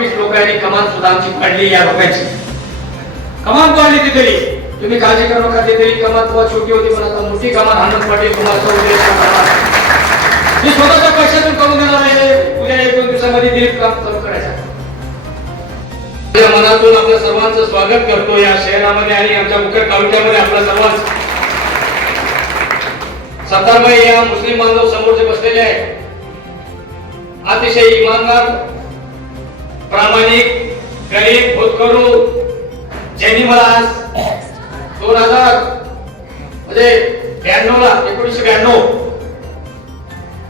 पापिस्ट लोकांनी कमान सुद्धा आमची पाडली या लोकांची. कमान पाडली ती तरी तुम्ही काळजी करू नका ती तरी कमान तुम्हाला छोटी होती पण आता मोठी कमान हाणत पाटील तुम्हाला मी स्वतःच्या पैशातून करून देणार आहे. उद्या एक दोन दिवसामध्ये दिलीप काम चालू करायचं. मनातून आपल्या सर्वांचं स्वागत करतो या शहरामध्ये आणि आमच्या मुख्य तालुक्यामध्ये आपल्या सर्वांचं. सत्तारबाई या मुस्लिम बांधव समोर जे बसलेले आहेत. अतिशय इमानदार प्रामाणिक गरीब होतकरू ज्यांनी मला दोन हजार म्हणजे ब्याण्णव ला एकोणीसशे ब्याण्णव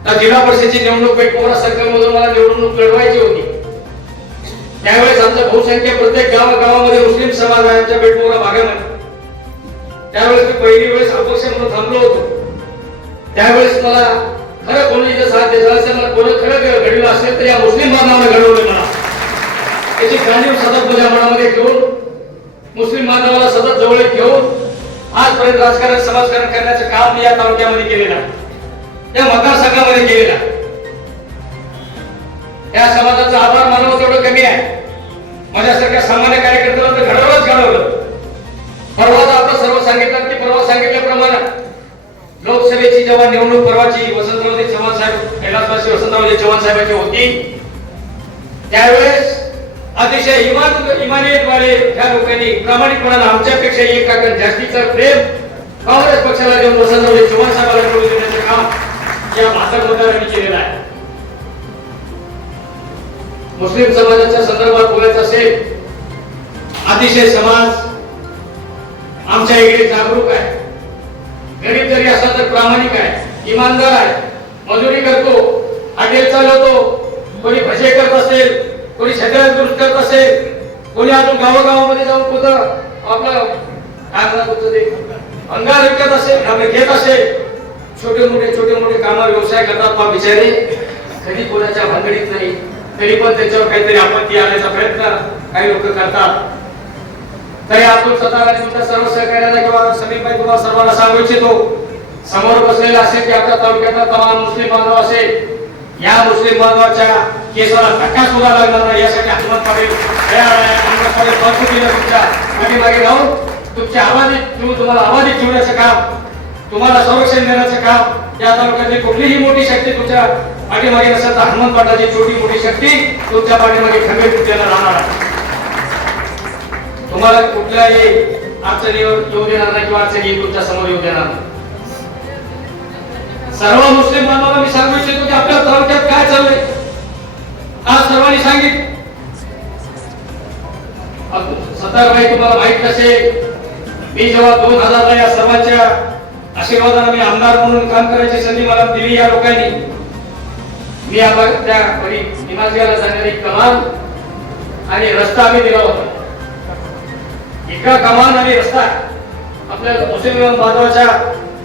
त्या जिल्हा परिषदेची निवडणूक पेटपोरा सर्कल मला निवडणूक लढवायची होती. त्यावेळेस आमचा बहुसंख्य प्रत्येक गावागावामध्ये मुस्लिम समाज आहे आमच्या भागामध्ये. त्यावेळेस मी पहिली वेळेस अपक्ष म्हणून थांबलो होतो. त्यावेळेस मला खरं कोणी इथं साथ देत असेल मला कोणी खरं घडलं असेल तर या मुस्लिम बांधवांना घडवलं मला. त्याची जाणीव सतत माझ्या मनामध्ये घेऊन मुस्लिम बांधवाला सतत जवळ घेऊन आजपर्यंत राजकारण समाजकारण करण्याचं काम मी या तालुक्यामध्ये केलेलं आहे. या मतदारसंघामध्ये केलेलं आहे. या समाजाचा आभार मानव तेवढं कमी आहे. माझ्यासारख्या सामान्य कार्यकर्त्याला तर घडवलंच घडवलं. परवा आपण सर्व सांगितलं की परवा सांगितल्याप्रमाणे लोकसभेची जेव्हा निवडणूक परवाची वसंतरावजी चव्हाण साहेब कैलासवासी वसंतरावजी चव्हाण साहेबांची होती त्यावेळेस अतिशय इमान इमानीद्वारे त्या लोकांनी प्रामाणिकपणाने आमच्यापेक्षा एक टाकत जास्तीचा प्रेम काँग्रेस पक्षाला देऊन वसंतरावजी चव्हाण साहेबाला करून देण्याचं काम या भाषा मतदारांनी केलेलं आहे. मुस्लिम समाजाच्या संदर्भात बोलायचं असेल अतिशय समाज आमच्या इकडे जागरूक आहे. गरीब जरी असला तर प्रामाणिक आहे इमानदार आहे मजुरी करतो हॉटेल चालवतो कोणी भजे करत असेल कोणी शेतकऱ्यात दुरुस्त करत असेल कोणी अजून गावागावामध्ये जाऊन कुठं आपलं काय म्हणतात तुमचं ते? अंगार विकत असेल आपले घेत असेल छोटे मोठे छोटे मोठे काम व्यवसाय करतात पा बिचारे कधी कोणाच्या भानगडीत नाही. तरी पण त्याच्यावर काहीतरी आपत्ती आणण्याचा प्रयत्न काही लोक करतात. तरी आपण स्वतःला तुमच्या सर्व सहकार्याला किंवा समीपभाई तुम्हाला सर्वांना सांगू इच्छितो समोर बसलेला असेल की आपल्या तालुक्यातला तमाम मुस्लिम बांधव असेल. या मुस्लिम बांधवाच्या केसाला धक्का सुद्धा लागणार नाही. यासाठी हनुमान पाटील तयार आहे. हनुमंत पाटील भरपूर तुमच्या पाठीमागे राहून. तुमच्या आवाजी तुम्ही तुम्हाला आवाजी ठेवण्याचं काम. तुम्हाला संरक्षण देण्याचं काम. या तालुक्यातली कुठलीही मोठी शक्ती तुमच्या पाठीमागे नसेल तर हनुमान पाटाची छोटी मोठी शक्ती तुमच्या पाठीमागे खंबीर राहणार आहे. तुम्हाला कुठल्याही अडचणीवर येऊ देणार नाही किंवा अडचणी तुमच्यासमोर येऊ देणार नाही. सर्व मुस्लिम बांधवांना मी सांगू इच्छितो की आपल्या तालुक्यात काय चाललंय? आज सर्वांनी सांगितलं. सत्तारभाई तुम्हाला माहीत नसेल मी जेव्हा दोन हजारला या सर्वांच्या आशीर्वादाने मी आमदार म्हणून काम करायची संधी मला दिली या लोकांनी मी आता त्या परी निमाजगाला जाणारी कमान आणि रस्ता आम्ही दिला होता. इतका कमान आणि रस्ता आपल्या मुस्लिम बांधवाच्या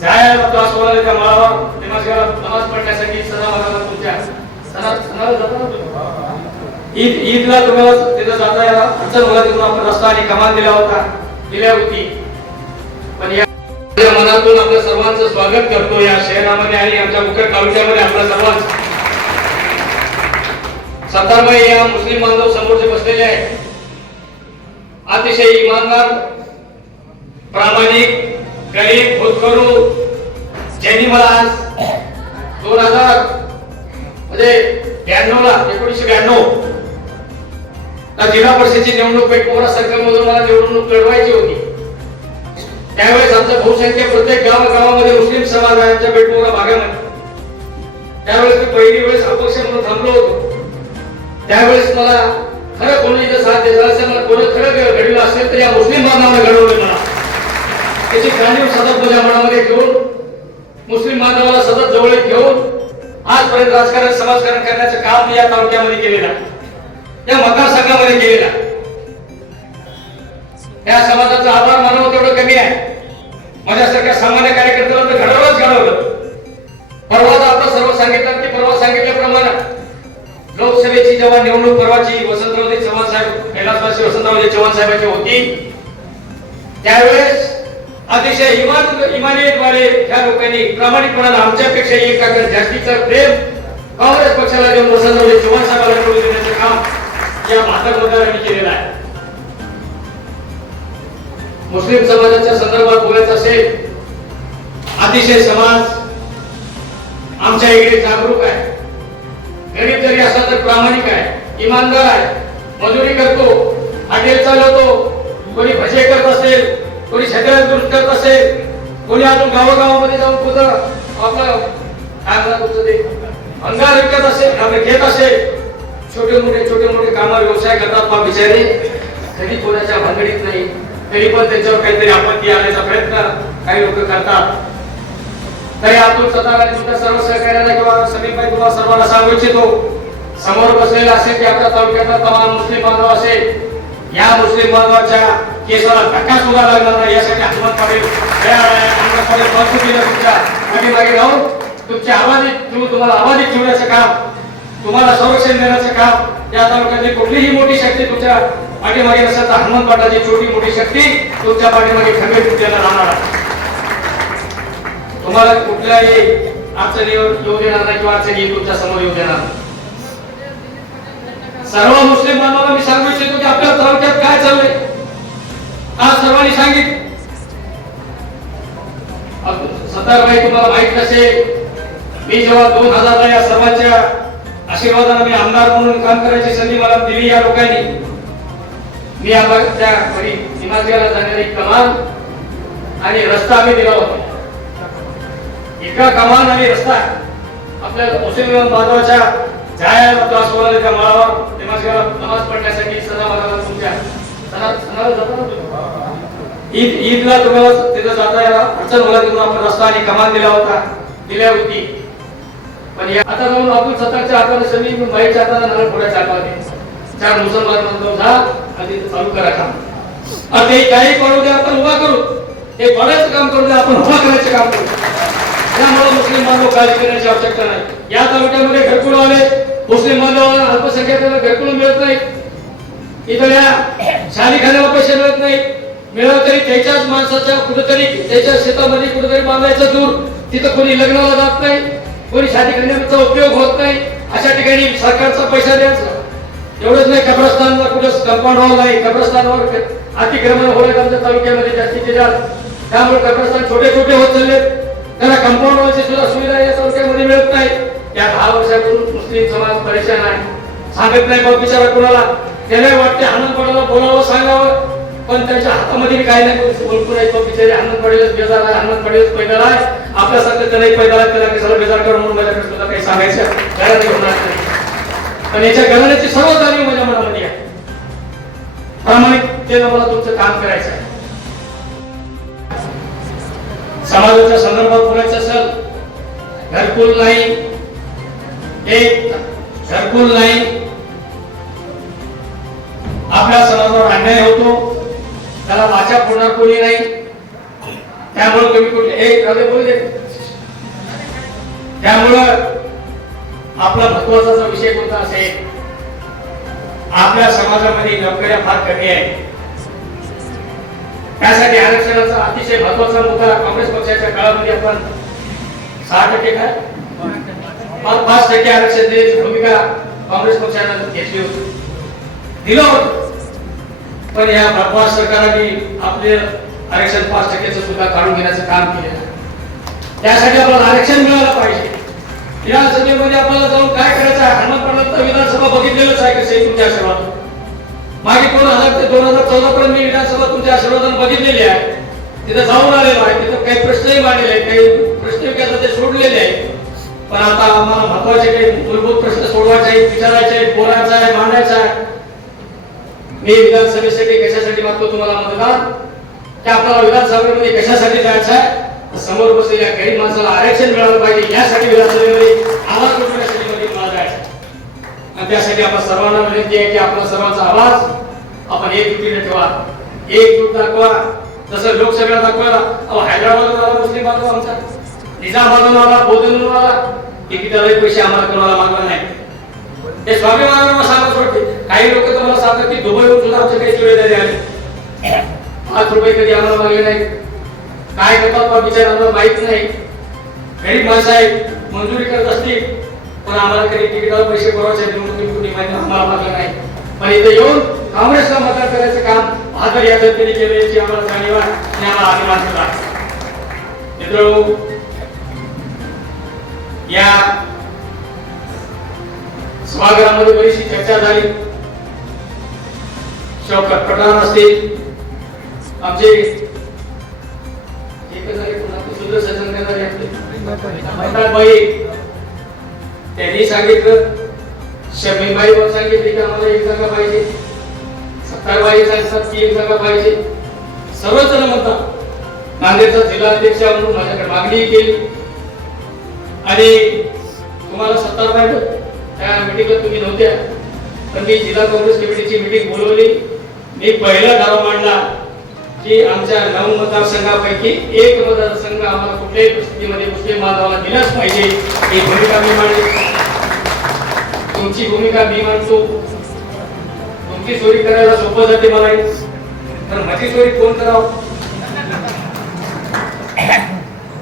जायला त्रास होणार त्या माळावर निमाजगाला नमाज पडण्यासाठी सणावाराला तुमच्या ईद ईदला तुम्हाला तिथं जाता यायला अडचण होला तिथून आपण रस्ता आणि कमान दिला होता. दिल्या होती. पण या मनातून आपल्या सर्वांचं स्वागत करतो या शहरामध्ये आणि आमच्या मुख्य तालुक्यामध्ये आपला सर्वांच. सत्तारबाई या मुस्लिम बांधव समोर जे बसलेले आहेत. अतिशय इमानदार प्रामाणिक गरीब होतकरू ज्यांनी मला आज दोन हजार म्हणजे ब्याण्णव ला एकोणीसशे ब्याण्णव. ला जिल्हा परिषदेची निवडणूक पेटपोरा सर्कल मधून मला निवडणूक लढवायची होती. त्यावेळेस आमचा बहुसंख्य प्रत्येक गावागावामध्ये मुस्लिम समाजाच्या आहे भागामध्ये. त्यावेळेस मी पहिली वेळेस अपक्ष म्हणून थांबलो होतो. त्यावेळेस मला खरं कोणी जर साथ देत असेल मला कोणी खरं घडलं असेल तर या मुस्लिम बांधवांना घडवलं मला. त्याची जाणीव सतत माझ्या मनामध्ये घेऊन मुस्लिम बांधवाला सतत जवळ घेऊन आजपर्यंत राजकारण समाजकारण करण्याचं काम मी या तालुक्यामध्ये केलेलं आहे. या मतदारसंघामध्ये केलेलं आहे. या समाजाचा आभार मानव तेवढं कमी आहे. माझ्यासारख्या सामान्य कार्यकर्त्याला तर घडवलंच घडवलं परवाच आपण सर्व सांगितलं की परवा सांगितल्याप्रमाणे लोकसभेची जेव्हा निवडणूक परवाची वसंतरावजी चव्हाण साहेब कैलासवासी वसंतरावजी चव्हाण साहेबांची होती त्यावेळेस अतिशय इमान इमानीद्वारे लोकांनी प्रामाणिकपणाने आमच्यापेक्षा एक टाकत जास्तीचं प्रेम काँग्रेस पक्षाला देऊन वसंतरावजी चव्हाण साहेबांना करून देण्याचं काम या म्हातार मतदारांनी केलेलं आहे. मुस्लिम समाजाच्या संदर्भात बोलायचं असेल अतिशय समाज आमच्या इकडे जागरूक आहे. गरीब जरी असला तर प्रामाणिक आहे इमानदार आहे मजुरी करतो हॉटेल चालवतो कोणी भजे करत असेल कोणी सगळ्यात दुरुस्त करत असेल कोणी अजून गावागावामध्ये जाऊन कुठं आपलं काय म्हणा तुमचं ते अंगार विकत असेल घेत असेल छोटे मोठे छोटे मोठे कामावर व्यवसाय करतात बा बिचारे कधी कोणाच्या भानगडीत नाही. तरी पण त्यांच्यावर काहीतरी आपत्ती आणण्याचा प्रयत्न काही लोक करतात. तरी आपण स्वतःला तुमच्या सर्व सहकार्याला किंवा समीपही तुम्हाला सर्वांना सांगू इच्छितो समोर बसलेला असेल की आपल्या तालुक्यातला तमाम मुस्लिम बांधव असेल. या मुस्लिम बांधवाच्या केसाला धक्का सुद्धा लागणार नाही यासाठी हनुमत पाटील तयार आहे हनुमत पाटील भरपूर दिलं तुमच्या पाठीमागे राहून. तुमचे आवाज ठेवून तुम्हाला आवाज ठेवण्याचं काम तुम्हाला संरक्षण देण्याचं काम. या तालुक्यातली कुठलीही मोठी शक्ती तुमच्या पाठीमागे नसेल तर हनुमंत पाटाची छोटी मोठी शक्ती तुमच्या पाठीमागे खंबीर तुमच्याला राहणार आहे. तुम्हाला कुठल्याही अडचणीवर येऊ देणार नाही किंवा अडचणी तुमच्यासमोर येऊ देणार नाही. सर्व मुस्लिम बांधवांना मी सांगू इच्छितो की आपल्या तालुक्यात काय चाललंय? आज सर्वांनी सांगितलं सत्तारबाई तुम्हाला माहीत नसेल मी जेव्हा दोन हजारला या सर्वांच्या आशीर्वादाने मी आमदार म्हणून काम करायची संधी मला दिली या लोकांनी मी त्या घरी निमाजगाला जाणारी कमान आणि रस्ता आम्ही दिला होता इतका कमान आणि रस्ता आपल्या मुस्लिम बांधवाच्या जाया त्रास होणार त्या माळावर निमाजगाला नमाज पडण्यासाठी सदा मला तुमच्या सणा- सणाला जाता ना तुम्ही? ईद ईदला तुम्हाला तिथं जाता यायला अडचण होला तिथून आपण रस्ता आणि कमान दिला होता दिल्या होती. पण या- आता जाऊन आपण स्वतःच्या हाताने सगळी बाईच्या हाताने नारळ फोडायचा हाताने चार मुसलमान म्हणतो जा आणि चालू करा काम. आणि ते काही करू दे आपण उभा करू. हे बऱ्याच काम करू दे आपण उभा करायचे काम करू. त्यामुळे मुस्लिम बांधव काळजी करण्याची आवश्यकता नाही. या तालुक्यामध्ये घरकुल आले मुस्लिम बांधवांना अल्पसंख्याकांना घरकुल मिळत नाही. इथल्या शालिखान्याला पैसे मिळत नाही. मिळालं तरी त्याच्याच माणसाच्या कुठेतरी त्याच्या शेतामध्ये कुठेतरी बांधायचं दूर. तिथं कोणी लग्नाला जात नाही कोणी शादी करण्याचा उपयोग होत नाही. अशा ठिकाणी सरकारचा पैसा द्यायचा. एवढंच नाही कब्रस्तानला कुठं कंपाऊंड हॉल नाही. कब्रस्तानवर अतिक्रमण होत आमच्या तालुक्यामध्ये जास्तीचे जास्त त्यामुळे कब्रस्तान छोटे छोटे होत चालले त्यांना कंपाऊंड हॉलची सुद्धा सुविधा या तालुक्यामध्ये मिळत नाही. या दहा वर्षापासून मुस्लिम समाज परेशान आहे. सांगत नाही बाबा बिचारा कुणाला. त्याला वाटते आनंद कोणाला बोलावं सांगावं. पण त्याच्या हातामध्ये काही नाही ओळखून आहे तो बिचारे आनंद पडेलच बेजार आहे आनंद पडेलच पैदल आहे. आपल्यासारखं त्यालाही पैदल आहे त्याला कशाला बेजार कर म्हणून माझ्याकडे तुला काही सांगायचं घरात होणार नाही. पण याच्या घराण्याची सर्व जाणीव माझ्या मनामध्ये आहे. प्रामाणिकतेनं मला तुमचं काम करायचं आहे. समाजाच्या संदर्भात बोलायचं असेल घरकुल नाही. एक घरकुल नाही. आपल्या समाजावर अन्याय होतो. त्याला वाचा पुन्हा कोणी नाही. त्यामुळे तुम्ही कुठले एक राजे बोलू दे. त्यामुळं आपला महत्त्वाचा विषय कोणता असेल? आपल्या समाजामध्ये नोकऱ्या फार कमी आहे त्यासाठी आरक्षणाचा अतिशय महत्त्वाचा मुद्दा काँग्रेस पक्षाच्या काळामध्ये आपण सहा टक्के काय पाच टक्के आरक्षण देण्याची भूमिका काँग्रेस पक्षानं घेतली होती. दिलं होतं. पण या भाजपा सरकारने आपले आरक्षण पाच टक्क्याचं सुद्धा काढून घेण्याचं काम केलं. त्यासाठी आपल्याला आरक्षण मिळालं पाहिजे. या सभेमध्ये आपल्याला जाऊन काय करायचं आहे? हनुमान विधानसभा बघितलेलंच आहे कसं तुमच्या आशीर्वाद मागे दोन हजार ते दोन हजार चौदा पर्यंत मी विधानसभा तुमच्या आशीर्वादाने बघितलेली आहे. तिथं जाऊन आलेलो आहे. तिथं काही प्रश्नही मांडलेले आहेत. काही प्रश्न ते सोडलेले आहेत. पण आता आम्हाला महत्त्वाचे काही मूलभूत प्रश्न सोडवायचे आहेत विचारायचे आहेत बोलायचा आहे मांडायचा आहे. मी विधानसभेसाठी कशासाठी मागतो तुम्हाला मतदान? की आपल्याला विधानसभेमध्ये कशासाठी जायचं आहे? समोर बसलेल्या गरीब माणसाला आरक्षण मिळालं पाहिजे यासाठी विधानसभेमध्ये आवाज उठवण्यासाठी मध्ये मला जायचं आहे. आणि त्यासाठी आपण सर्वांना विनंती आहे की आपला सर्वांचा आवाज आपण एकजुटीने ठेवा. एकजूट दाखवा. जसं लोकसभेला दाखवायला अहो हैदराबाद आला मुस्लिम बांधव आमचा. निजामाबादून आला बोधून आला. तिकिटाला पैसे आम्हाला कोणाला मागणार नाही. ते स्वाभिमानावर सांगत होते. काही लोक तर सांगतात की दुबईहून सुद्धा आमच्या काही सुविधा द्यावी पाच रुपये कधी आम्हाला मागले नाही काय करतात बा विचार आम्हाला माहीत नाही. गरीब माणसं आहेत मंजुरी करत असतील पण आम्हाला कधी तिकिटावर पैसे पुरवायचे निवडणूक निवडणूक आम्हाला मागलं नाही. पण इथे येऊन काँग्रेसला मतदान करायचं काम भादर तर या जनतेने केलं याची आम्हाला जाणीव आणि आम्हाला अभिमान सुद्धा मित्र या सभागृहामध्ये बरीचशी चर्चा झाली. शौकत प्रधान असतील. आमचे एकच आहे करणारे त्यांनी सांगितलं. शमीबाई पण सांगितले की आम्हाला एक जागा पाहिजे. सत्तारबाई सांगतात की एक जागा पाहिजे. सर्वच जण म्हणतात नांदेडचा जिल्हा अध्यक्ष म्हणून माझ्याकडे मागणी केली. आणि तुम्हाला सत्तार पाहिजे त्या मिटिंगला तुम्ही नव्हत्या. पण मी जिल्हा काँग्रेस कमिटीची मिटिंग बोलवली. मी पहिला दावा मांडला की आमच्या नऊ मतदारसंघापैकी एक मतदारसंघ आम्हाला कुठल्याही परिस्थितीमध्ये मुस्लिम बांधवाला दिलाच पाहिजे. ही भूमिका मी मांडली. तुमची भूमिका मी मांडतो तुमची चोरी करायला सोपं जाते मला. तर माझी चोरी कोण करावं?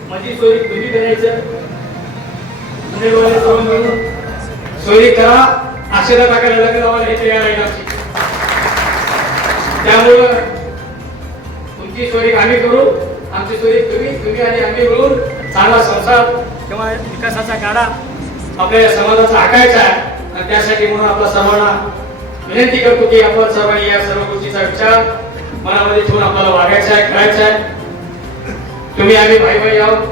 माझी चोरी तुम्ही करायचं? चोरी करा अक्षरा टाकायला लग्न लावायला हे तयार आहे आमची. त्यामुळं तुमची चोरी आम्ही करू आमची चोरी तुम्ही तुम्ही आणि आम्ही मिळून चांगला संसार किंवा विकासाचा गाडा आपल्या या समाजाचा आखायचा आहे. आणि त्यासाठी म्हणून आपला सर्वांना विनंती करतो की आपण सर्वांनी या सर्व गोष्टीचा विचार मनामध्ये ठेवून आपल्याला वागायचा आहे करायचा आहे. तुम्ही आम्ही भाई भाई आहोत.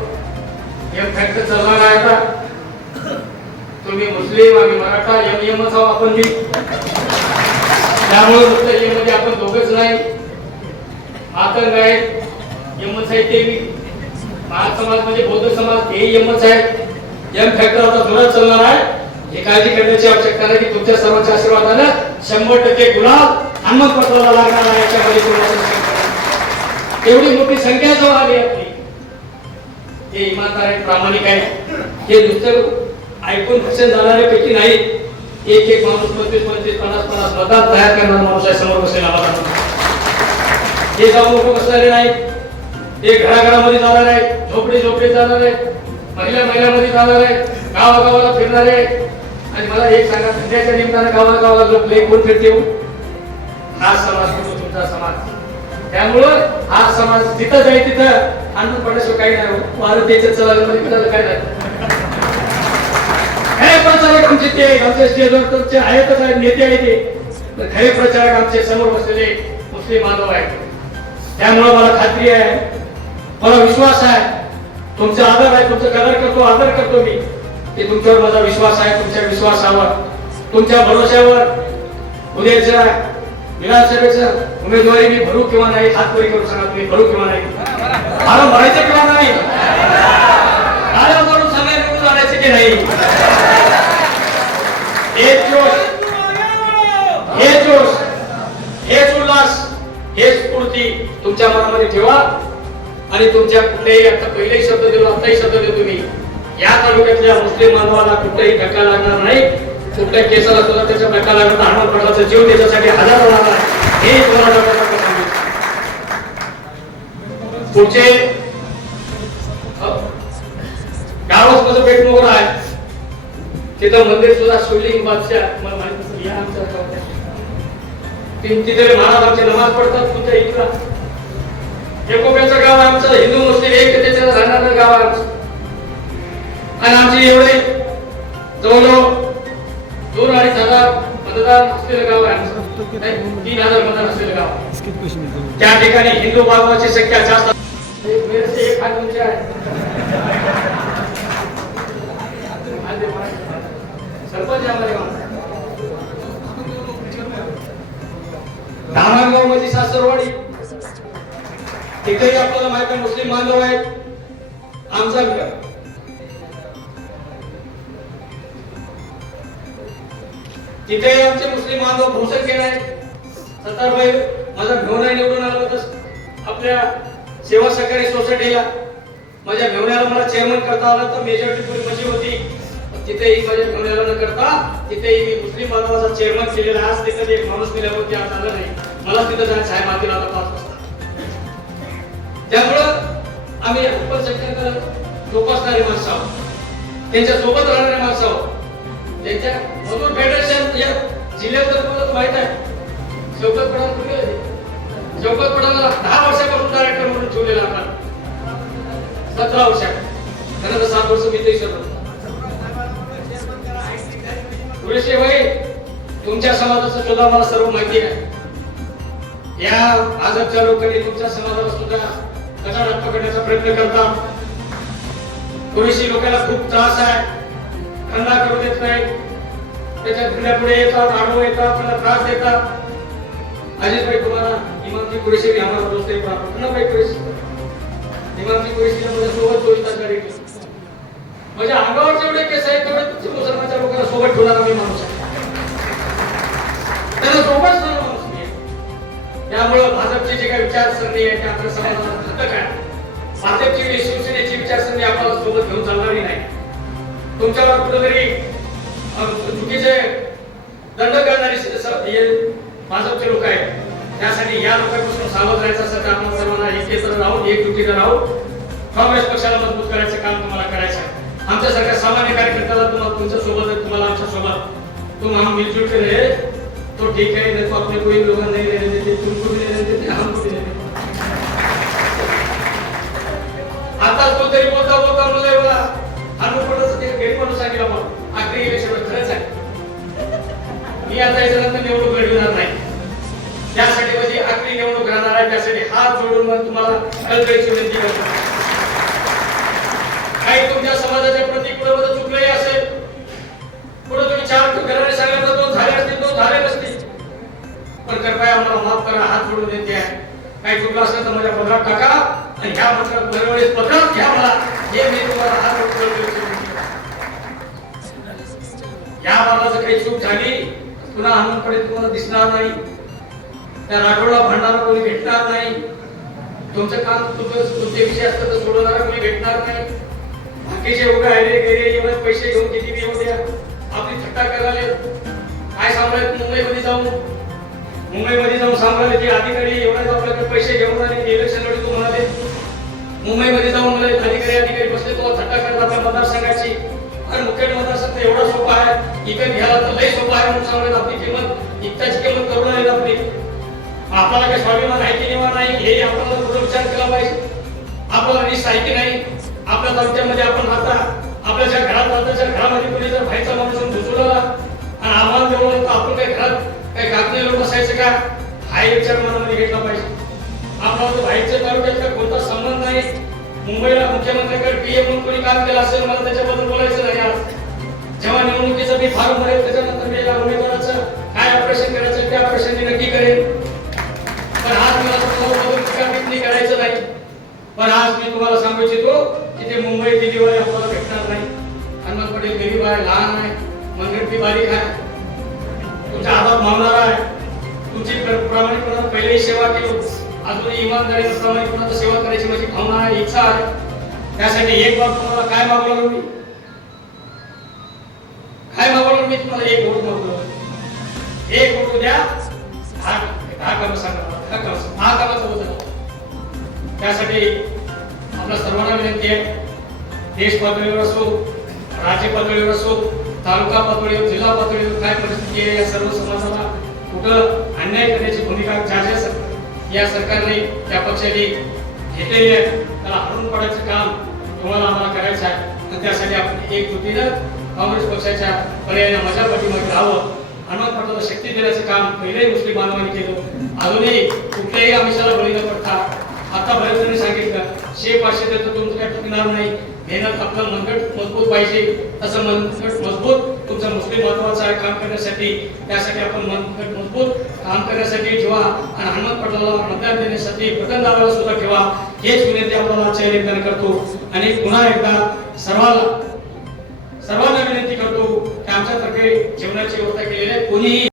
एम फॅक्ट चालणार आहे तुम्ही मुस्लिम आम्ही मराठा एम एमच आहोत आपण बी. त्यामुळे फक्त एमध्ये आपण दोघच नाही. मातंग आहेत एमच आहेत ते मी. महार समाज म्हणजे बौद्ध समाज हे एमच आहेत एम फॅक्टर आता जोरात चालणार आहे. हे काळजी करण्याची आवश्यकता नाही. की तुमच्या सर्वांच्या आशीर्वादानं शंभर टक्के गुलाब हनुमंत लागणार आहे. याच्यामध्ये एवढी मोठी संख्या जो आली आपली. हे इमानदार आहे प्रामाणिक आहे. हे नुसतं ऐकून भक्षण जाणाऱ्यापैकी नाही. एक एक माणूस पंचवीस पंचवीस पन्नास पन्नास मतदार तयार करणारा माणूस आहे समोर बसलेला मला हे जाऊन लोक बसणारे नाही हे घराघरामध्ये जाणार आहे झोपडी झोपडी जाणार आहे महिला महिलामध्ये जाणार आहे गावागावाला फिरणार आहे आणि मला एक सांगा संध्याच्या निमित्तानं गावागावाला लोक लई कोण फिरते हो? हा? समाज होतो तुमचा समाज. त्यामुळं हा समाज जिथं जाईल तिथं आनंद पडण्याशिवाय काही नाही हो. वारं द्यायचं चला काय नाही. प्रचारक आमचे ते आमच्या स्टेजवर तुमचे आहेतच आहेत नेते आहेत ते. पण खरे प्रचारक आमचे समोर बसलेले मुस्लिम बांधव आहेत. त्यामुळे मला खात्री आहे मला विश्वास आहे तुमचा आदर आहे तुमचा कदर करतो आदर करतो मी. ते तुमच्यावर माझा विश्वास आहे तुमच्या विश्वासावर. तुमच्या भरोश्यावर उद्याच्या विधानसभेचं उमेदवारी मी भरू किंवा नाही हात वरी करू सांगा तुम्ही भरू किंवा नाही. मला भरायचं किंवा नाही? टाळ्या करून सांगायला निवडून आणायचं की नाही हेच जोश हे जोश हेच उल्हास गोष्टी तुमच्या मनामध्ये ठेवा. आणि तुमच्या कुठलेही आता पहिलेही शब्द दिलो आताही शब्द देतो मी या तालुक्यातल्या मुस्लिम बांधवाला कुठलाही धक्का लागणार नाही. कुठल्या केसाला सुद्धा त्याच्या धक्का लागणार अहमद प्रकारचा जीव त्याच्यासाठी हजार होणार हे तुम्हाला सांगितलं पुढचे गावच माझं पेट मोकळा आहे. तिथं मंदिर सुद्धा शिवलिंग बादशाह मला माहीत या आमच्या तिथे महाराज नमाज पडतात तुमच्या इथला एकोप्याचं गाव आमचं हिंदू मुस्लिम एक त्याच्या राहणारं गाव आमचं. आणि आमचे एवढे जवळजवळ दोन अडीच हजार मतदान असलेलं गाव आहे आमचं. तीन हजार मतदान असलेलं गाव. त्या ठिकाणी हिंदू बांधवाची संख्या जास्त आहे. मेरे सरपंच धामणगावमध्ये सासरवाडी. तिथेही आपल्याला माहिती आहे मुस्लिम बांधव आहेत. आमचा तिथे आमचे मुस्लिम बांधव बहुसंख्येने आहेत. सत्तारभाई माझा घेऊन निवडून आला होता. आपल्या सेवा सहकारी सोसायटीला. माझ्या घेऊण्याला मला चेअरमन करता आलं तर मेजॉरिटी पूर्वी कशी होती. तिथेही माझ्या घेऊण्याला न करता तिथेही मी मुस्लिम बांधवाचा चेअरमन केलेला आज तिथे एक माणूस दिल्यावरती आज आला नाही. मला तिथं जायचं आहे माती आता पाच वाजता. त्यामुळं आम्ही अल्पसंख्याक जोपासणारी माणसं आहोत. त्यांच्यासोबत राहणारे माणसं आहोत. त्यांच्या मजूर फेडरेशन या जिल्ह्यातलं तुम्हाला माहीत आहे. शौकत पठाण कुठे शौकत पठाणला दहा वर्षापासून डायरेक्टर म्हणून ठेवलेला आपण. सतरा वर्षात त्यानंतर सात वर्ष मी ते पुरेशे भाई तुमच्या समाजाचं सुद्धा मला सर्व माहिती आहे. या आजच्या लोकांनी तुमच्या समाजाला सुद्धा कचाडात पकडण्याचा प्रयत्न करतात थोडीशी लोकांना खूप त्रास आहे. धंदा करू देत नाही त्याच्या धंद्यापुढे येतात आडवं येतात त्यांना त्रास देतात. अजितभाई तुम्हाला इमामजी कुरेशी आम्हाला दोस्त आहे कुरेशी इमामजी कुरेशी मध्ये म्हणजे सोबत चोवीस गाडी ठेवली. म्हणजे अंगावर जेवढे केस आहेत तेवढे तुमचे मुसलमानच्या लोकांना सोबत ठेवणारा मी माणूस आहे. त्यांना सोबत त्यामुळं भाजपची जे काही विचारसरणी आहे ते आपल्या समाजाला घातक आहे भाजपची आणि शिवसेनेची विचारसरणी आपल्याला सोबत घेऊन चालणारी नाही. तुमच्यावर कुठेतरी चुकीचे दंड करणारी भाजपचे लोक आहेत. त्यासाठी या लोकांपासून सावध राहायचं असं तर आपण सर्वांना एकत्र राहून एकजुटीनं राहून काँग्रेस पक्षाला मजबूत करायचं काम तुम्हाला करायचं आहे. आमच्यासारख्या सामान्य कार्यकर्त्याला तुम्हाला तुमच्यासोबत आहे तुम्हाला आमच्यासोबत तुम्हाला हम तो ठीक है नहीं तो अपने कोई लोग नहीं रहने देते तुमको भी रहने देते हमको भी रहने देते आता तो तरी बोलता बोलता मला एवढा अनुपडाचं ते घरी म्हणून सांगितलं मग आखरी इलेक्शन खरंच आहे. मी आता याच्यानंतर निवडणूक लढवणार नाही. त्यासाठी म्हणजे आखरी निवडणूक राहणार आहे त्यासाठी हात जोडून मग तुम्हाला कळकळीची विनंती करतो. काही तुमच्या समाजाच्या करताय आम्हाला माफ करा हात जोडून देते. आहे काही चुकलं असेल तर माझ्या पत्रात टाका आणि ह्या पत्रात दरवेळेस पत्रात घ्या मला. हे मी तुम्हाला हात या बाबाचं काही चूक झाली पुन्हा हनुमकडे तुम्हाला दिसणार नाही. त्या राठोडला भांडणारा कोणी भेटणार नाही. तुमचं काम तुमचं तुमचे विषय असतात तर सोडवणारा कोणी भेटणार नाही. बाकीचे उभे आहे गेले येऊन पैसे घेऊन किती बी येऊ द्या. आपली थट्टा करायला काय सांभाळत मुंबईमध्ये जाऊन? मुंबईमध्ये जाऊन सांगायला ते अधिकारी एवढ्याच आपल्याकडे पैसे घेऊन आले इलेक्शन लढतो म्हणाले. मुंबईमध्ये जाऊन मला अधिकारी अधिकारी बसले तो थट्टा करत आपल्या मतदारसंघाची. आणि मुख्य मतदारसंघ एवढा सोपा आहे. इथे घ्यायला तर लय सोपा आहे म्हणून सांगत आपली किंमत इतक्याची किंमत करून आली आपली. आपल्याला काही स्वाभिमान आहे की निवा नाही हे आपल्याला पुढे विचार केला पाहिजे. आपल्याला रिस्क आहे की नाही? आपल्या तालुक्यामध्ये आपण राहता आपल्या हा विचार मनामध्ये घेतला पाहिजे. आपला तो बाहेरच्या तालुक्यात कोणता संबंध नाही. मुंबईला मुख्यमंत्र्यांकडे पीएम म्हणून कोणी काम केलं असेल मला त्याच्याबद्दल बोलायचं नाही आज. जेव्हा निवडणुकीचं मी फार्म भरेल त्याच्यानंतर मी या उमेदवाराचं काय ऑपरेशन करायचं त्या ऑपरेशन मी नक्की करेन. पण आज मला स्वतःबद्दल करायचं नाही. पण आज मी तुम्हाला सांगू इच्छितो की ते मुंबई दिल्लीवर आपल्याला भेटणार नाही. हनुमंत पटेल गरीब आहे लहान आहे मनगट बारीक आहे तुमच्या हातात मावणारा आहे. तुमची प्रामाणिकपणा प्रामाणिकपणानं पहिलेही सेवा केली अजूनही इमानदारी प्रामाणिकपणानं सेवा करायची माझी भावना इच्छा आहे. त्यासाठी एक बाब तुम्हाला काय मागवलं मी? काय मागवलं मी? तुम्हाला एक वोट मागवलं. एक वोट द्या. दहा दहा कामं सांगा दहा कामं दहा कामाचं त्यासाठी आपल्या सर्वांना विनंती आहे. देश पातळीवर असो राज्य पातळीवर असो तालुका पातळीवर जिल्हा पातळीवर काय परिस्थिती आहे या सर्व समाजाला कुठं अन्याय करण्याची भूमिका ज्या या सरकारने त्या पक्षाने घेतलेली आहे. त्याला हरून पडायचं काम तुम्हाला आम्हाला करायचं आहे. आणि त्यासाठी आपण एकजुटीनं काँग्रेस पक्षाच्या पर्यायाने माझ्या पाठीमध्ये राहावं. हनुमान पटाला शक्ती देण्याचं काम पहिलेही मुस्लिम बांधवांनी केलं. अजूनही कुठल्याही आमिषाला बळी न पडता आता बरेच जणांनी सांगितलं शे पाचशे तर तुमचं काय टिकणार नाही. मेहनत आपलं मनगट मजबूत पाहिजे. तसं मनगट मजबूत तुमचं महत्वाचं आहे काम करण्यासाठी. त्यासाठी आपण मजबूत काम करण्यासाठी ठेवा. आणि अहमद पटलाला मतदान देण्यासाठी पतनदाराला सुद्धा ठेवा. हेच विनंती आपल्याला आजच्या निमित्ताने करतो. आणि पुन्हा एकदा सर्वाला सर्वांना विनंती करतो की आमच्यातर्फे जेवणाची व्यवस्था केलेली आहे. कोणीही